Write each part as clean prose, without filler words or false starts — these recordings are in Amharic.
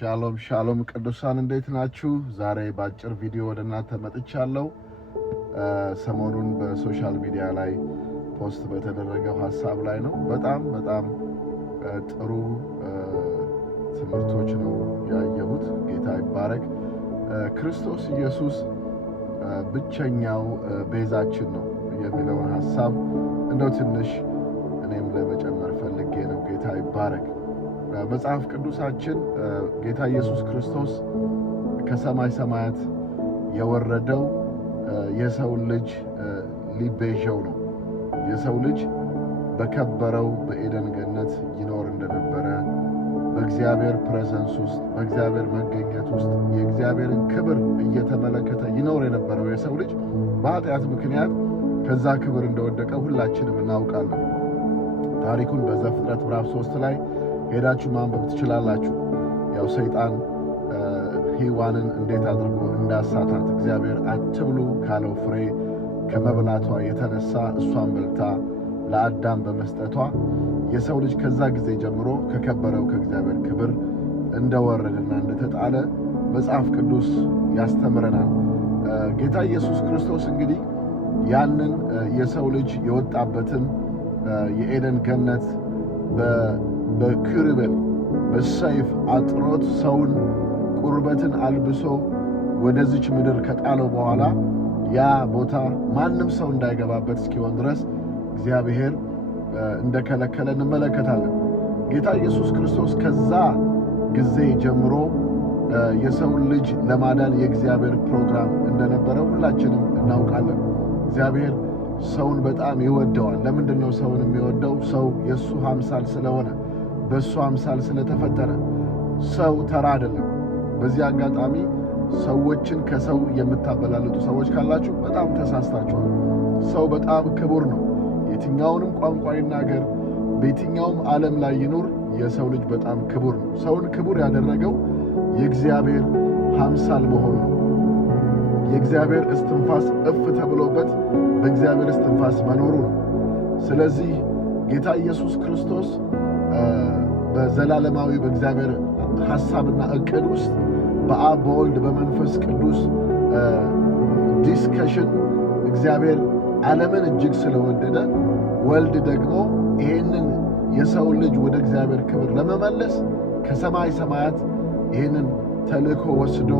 ሻሎም ሻሎም ቅዱሳን እንዴት ናችሁ? ዛሬ ባጭር ቪዲዮ ወደ እናንተ መጥቻለሁ። ሰሞኑን በሶሻል ሚዲያ ላይ ፖስት በተደረገው ሐሳብ ላይ ነው። በጣም ጥሩ ትምህርቶች ነው ያየሁት። ጌታ ይባረክ። ክርስቶስ ኢየሱስ ብቸኛው ቤዛችን ነው የሚለውን ሐሳብ እንደው ትንሽ እኔም ለመጨመር ፈልጌ ነው። ጌታ ይባረክ። መጽሐፍ ቅዱሳችን ጌታ ኢየሱስ ክርስቶስ ከሰማይ ሰማያት የወረደው የሰው ልጅ ሊቤዠው ነው። የሰው ልጅ በከበረው በኤደን ገነት ይኖር እንደነበረ በእግዚአብሔር ፕሬዘንስ ውስጥ በእግዚአብሔር መገኘት ውስጥ የእግዚአብሔርን ክብር እየተመለከተ ይኖር የነበረው የሰው ልጅ በኃጢአት ምክንያት ከዛ ክብር እንደወደቀ ሁላችንም እናውቃለን። ታሪኩን በዘፍጥረት ምዕራፍ 3 ላይ ሄዳችሁ ማንበብ ትችላላችሁ። ያው ሰይጣን ሔዋንን እንዴት አድርጎ እንዳሳታት እግዚአብሔር አትብሉ ካለው ፍሬ ከመብላቷ የተነሳ እሷን በልታ ለአዳም በመስጠቷ የሰው ልጅ ከዛ ጊዜ ጀምሮ ከከበረው ከእግዚአብሔር ክብር እንደወረደና እንደተጣለ መጽሐፍ ቅዱስ ያስተምረናል። ጌታ ኢየሱስ ክርስቶስ እንግዲህ ያንን የሰው ልጅ የወጣበትን የኤደን ገነት በክርበል በሰይፍ አጥሮት ሰውን ቁርበትን አልብሶ ወደዚች ምድር ከጣለው በኋላ ያ ቦታ ማንም ሰው እንዳይገባበት እስኪሆን ድረስ እግዚአብሔር እንደከለከለ እንመለከታለን። ጌታ ኢየሱስ ክርስቶስ ከዛ ጊዜ ጀምሮ የሰውን ልጅ ለማዳን የእግዚአብሔር ፕሮግራም እንደነበረ ሁላችንም እናውቃለን። እግዚአብሔር ሰውን በጣም ይወደዋል። ለምንድን ነው ሰውን የሚወደው? ሰው የእሱ አምሳል ስለሆነ፣ በእሱ አምሳል ስለተፈጠረ። ሰው ተራ አይደለም። በዚህ አጋጣሚ ሰዎችን ከሰው የምታበላልጡ ሰዎች ካላችሁ በጣም ተሳስታችኋል። ሰው በጣም ክቡር ነው። የትኛውንም ቋንቋ ይናገር፣ በየትኛውም ዓለም ላይ ይኑር፣ የሰው ልጅ በጣም ክቡር ነው። ሰውን ክቡር ያደረገው የእግዚአብሔር አምሳል መሆኑ ነው። የእግዚአብሔር እስትንፋስ እፍ ተብሎበት በእግዚአብሔር እስትንፋስ መኖሩ ነው። ስለዚህ ጌታ ኢየሱስ ክርስቶስ በዘላለማዊ በእግዚአብሔር ሐሳብና ዕቅድ ውስጥ በአብ በወልድ በመንፈስ ቅዱስ ዲስከሽን እግዚአብሔር ዓለምን እጅግ ስለወደደ ወልድ ደግሞ ይህንን የሰው ልጅ ወደ እግዚአብሔር ክብር ለመመለስ ከሰማይ ሰማያት ይህንን ተልእኮ ወስዶ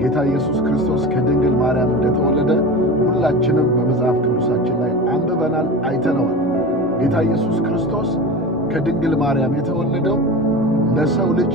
ጌታ ኢየሱስ ክርስቶስ ከድንግል ማርያም እንደተወለደ ሁላችንም በመጽሐፍ ቅዱሳችን ላይ አንብበናል፣ አይተነዋል። ጌታ ኢየሱስ ክርስቶስ ከድንግል ማርያም የተወለደው ለሰው ልጅ